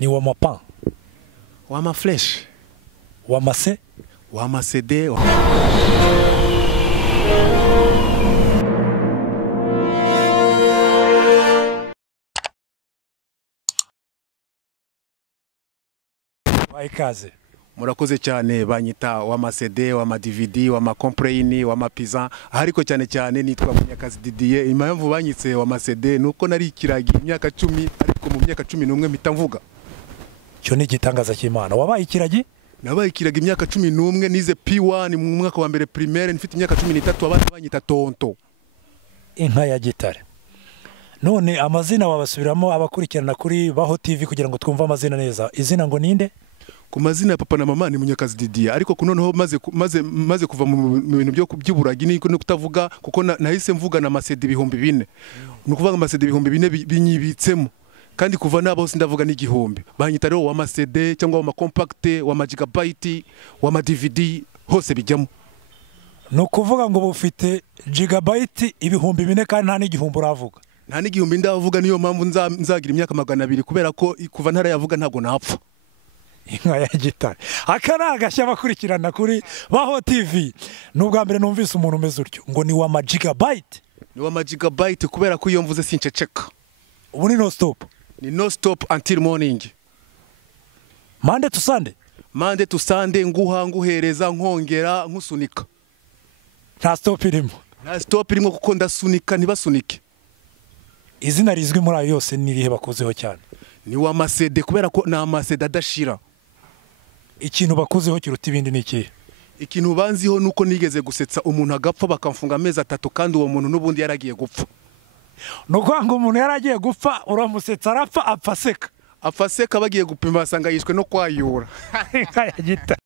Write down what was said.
Ni wamapan. Wamafresh. Wamase. Wamasede. Ikaze. Murakoze cyane banyita wamasede, wama-DVD, wama-complain, wama-pizza. Ariko cyane cyane nitwa Munyakazi Didier. Impamvu banyitse wamasede nuko nari ikiragi imyaka 10 ariko mu myaka 11 mpita mvuga. Cyo ni gitangaza cy'Imana. Wabaye ikiragi? Nabaye ikiragi imyaka 11 nize P1 mu mwaka wa mbere primaire nifite imyaka 13 abana banyita tonto. Inka ya gitare. None amazina wabasubiramo abakurikirana kuri Baho TV kugira ngo twumve amazina neza. Izina ngo ninde? Ku mazina ya papa na mama ni Munyakazi Didier ariko kunoneho maze kuva mu bintu byo kuby'uburagi niko no kutavuga kuko nahise mvuga na Masede 4,000 nukuvuga Masede 4,000 binyibitsemo kandi kuva nabo sindavuga n'igihumbi banyita rero wa Masede cyangwa wa compact wa gigabyte wa DVD hose bijyamo nukuvuga ngo bufite gigabyte 4,000 kandi nta n'igihumbi uravuga nta n'igihumbi ndavuga niyo mpamvu nzagira imyaka 200 kubera ko kuva ntara yavuga ntago napfa. Inka ya gitare. Akana agashya bakurikirana kuri Baho TV. Nubwa mbere numvise umuntu umeze utyo ngo ni wa gigabyte. Ni wa gigabyte kubera ko iyo mvuze sinceceka. Ubu ni no stop. Ni no stop until morning. Monday to Sunday. Monday to Sunday nguhereza nkongera nkusunika. Nta stop irimo. Nta stop irimo kuko ndasunika ntibasunike. Izina rizwi muri ayo yose nirihe bakuzeho cyane. Ni wa Masede kubera ko na Masede adashira. Ikintu bakuzeho kiruta ibindi niki? Ikintu banziho nuko nigeze gusetsa umuntu agapfa bakamfunga amezi 3 kandi uwo muntu nubundi yaragiye gupfa. Nuko ngo umuntu yaragiye gupfa uramusetsa arapfa apfa seka. Apfa seka bagiye gupima basanga yishwe no kwayura. Inka ya gitare.